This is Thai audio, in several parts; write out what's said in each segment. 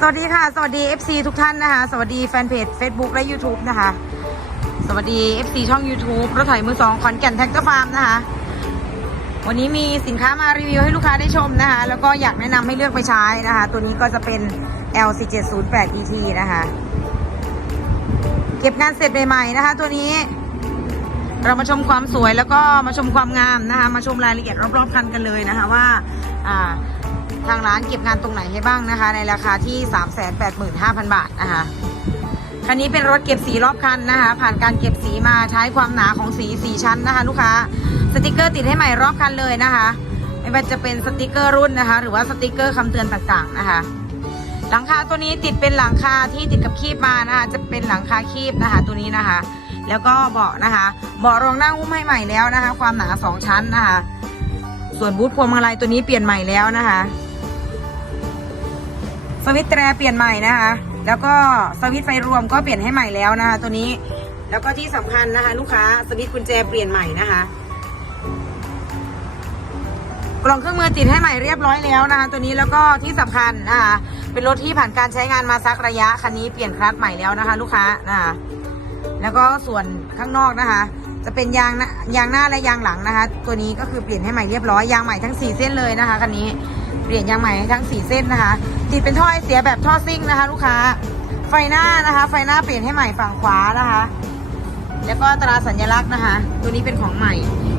สวัสดีค่ะ สวัสดี FC ทุกท่านนะคะ สวัสดีแฟนเพจ Facebook และ YouTube นะคะ สวัสดี FC ช่อง YouTube รถไถมือสองขอนแก่นแท็กเตอร์ฟาร์มนะคะ วันนี้มีสินค้ามารีวิวให้ลูกค้าได้ชมนะคะ แล้วก็อยากแนะนำให้เลือกไปใช้นะคะ ตัวนี้ก็จะเป็น L4708ET นะคะ เก็บงานเสร็จใหม่ๆนะคะ ตัวนี้เรามาชมความสวยแล้วก็มาชมความงามนะคะ มาชมรายละเอียดรอบๆคันกันเลยนะคะว่าอ่า ทางร้านเก็บงานตรงไหนให้บ้างนะคะ ในราคาที่ 385,000 บาทนะคะคันนี้เป็นรถเก็บสีรอบคันนะคะ ผ่านการเก็บสีมาใช้ความหนาของสีสีชั้นนะคะ ลูกค้าสติกเกอร์ติดให้ใหม่รอบคันเลยนะคะ ไม่ว่าจะเป็นสติกเกอร์รุ่นนะคะ หรือว่าสติกเกอร์คำเตือนต่างๆนะคะ หลังคาตัวนี้ติดเป็นหลังคาที่ติดกับคีบมานะคะ จะเป็นหลังคาคีบนะคะ ตัวนี้นะคะ แล้วก็เบาะนะคะ เบาะรองนั่งอุ้มให้ใหม่แล้วนะคะ ความหนาสองชั้นนะคะ ส่วนบูธพวงมาลัยตัวนี้เปลี่ยนใหม่แล้วนะคะ วิตแตรเปลี่ยนใหม่นะคะ แล้วก็สวิตไฟรวมก็เปลี่ยนให้ใหม่แล้วนะคะ ตัวนี้ แล้วก็ที่สำคัญนะคะ ลูกค้าสวิตกุญแจเปลี่ยนใหม่นะคะ กล่องเครื่องมือติดให้ใหม่เรียบร้อยแล้วนะคะ ตัวนี้แล้วก็ที่สำคัญนะคะเป็นรถที่ผ่านการใช้งานมาสักระยะคันนี้เปลี่ยนคลัตช์ใหม่แล้วนะคะ ลูกค้านะคะแล้วก็ส่วนข้างนอกนะคะ จะเป็นยางหน้ายางหน้าและยางหลังนะคะ ตัวนี้ก็คือเปลี่ยนให้ใหม่เรียบร้อยยางใหม่ทั้ง 4 เส้นเลยนะคะคันนี้ เปลี่ยนยางใหม่ทั้ง 4 เส้นนะคะ ติดเป็นท่อไอเสียแบบท่อซิ่งนะคะ ลูกค้า ไฟหน้านะคะ ไฟหน้าเปลี่ยนให้ใหม่ฝั่งขวานะคะ แล้วก็ตราสัญลักษณ์นะคะ ตัวนี้เป็นของใหม่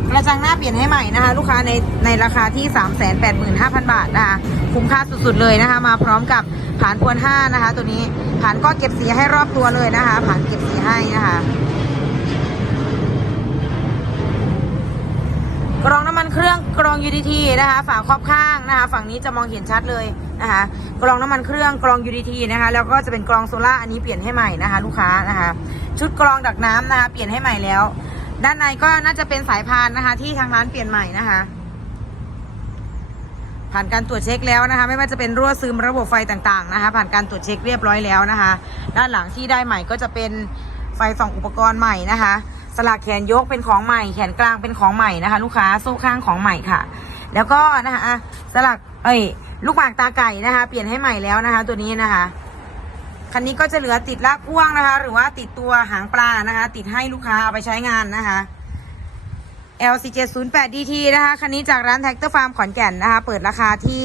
กระจังหน้าเปลี่ยนให้ใหม่นะคะ ลูกค้าในในราคาที่ 385,000 บาทนะคะ คุ้มค่าสุดๆเลยนะคะ มาพร้อมกับผ่านพวน5นะคะ ตัวนี้ผ่านก็เก็บสีให้รอบตัวเลยนะคะ ผ่านเก็บสีให้นะคะ มันเครื่องกรอง UDT นะคะ ฝาครอบข้างนะคะ ฝั่งนี้จะมองเห็นชัดเลยนะคะ กรองน้ำมันเครื่องกรอง UDT นะคะ แล้วก็จะเป็นกรองโซล่าอันนี้เปลี่ยนให้ใหม่นะคะ ลูกค้านะคะ ชุดกรองดักน้ำนะคะ เปลี่ยนให้ใหม่แล้ว ด้านในก็น่าจะเป็นสายพานนะคะ ที่ทางร้านเปลี่ยนใหม่นะคะผ่านการตรวจเช็คแล้วนะคะ ไม่ว่าจะเป็นรั่วซึมระบบไฟต่างๆนะคะ ผ่านการตรวจเช็คเรียบร้อยแล้วนะคะ ด้านหลังที่ได้ใหม่ก็จะเป็นไฟส่องอุปกรณ์ใหม่นะคะ สลักแขนยกเป็นของใหม่ แขนกลางเป็นของใหม่นะคะ ลูกค้าสู้ข้างของใหม่ค่ะ แล้วก็นะคะอะสลักเอ้ยลูกหมากตาไก่นะคะ เปลี่ยนให้ใหม่แล้วนะคะ ตัวนี้นะคะคันนี้ก็จะเหลือติดลากพ่วงนะคะ หรือว่าติดตัวหางปลานะคะ ติดให้ลูกค้าเอาไปใช้งานนะคะ L4708DT นะคะ คันนี้จากร้านแท็กเตอร์ฟาร์มขอนแก่นนะคะ เปิดราคาที่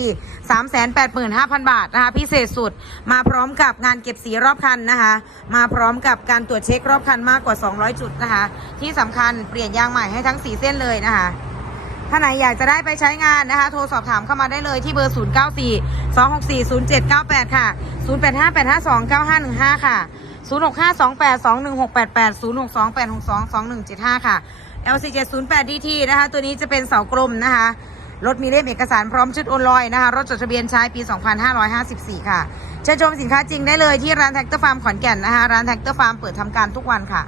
385,000 บาทนะคะ พิเศษสุด มาพร้อมกับงานเก็บสีรอบคันนะคะ มาพร้อมกับการตรวจเช็ครอบคันมากกว่า 200 จุดนะคะ ที่สำคัญเปลี่ยนยางใหม่ให้ทั้ง 4 เส้นเลยนะคะถ้าไหนอยากจะได้ไปใช้งานนะคะ โทรสอบถามเข้ามาได้เลยที่เบอร์ 094 264 0798 ค่ะ 085 852 9515 ค่ะ 065 28 21688 062 862 2175 ค่ะ LC708DT นะคะ ตัวนี้จะเป็นเสากลมนะคะ รถมีเล่มเอกสารพร้อมชุดโอนลอยนะคะ รถจดทะเบียนใช้ปี 2554 ค่ะเชิญชมสินค้าจริงได้เลยที่ร้านแท็กเตอร์ฟาร์มขอนแก่นนะคะ ร้านแท็กเตอร์ฟาร์มเปิดทำการทุกวันค่ะ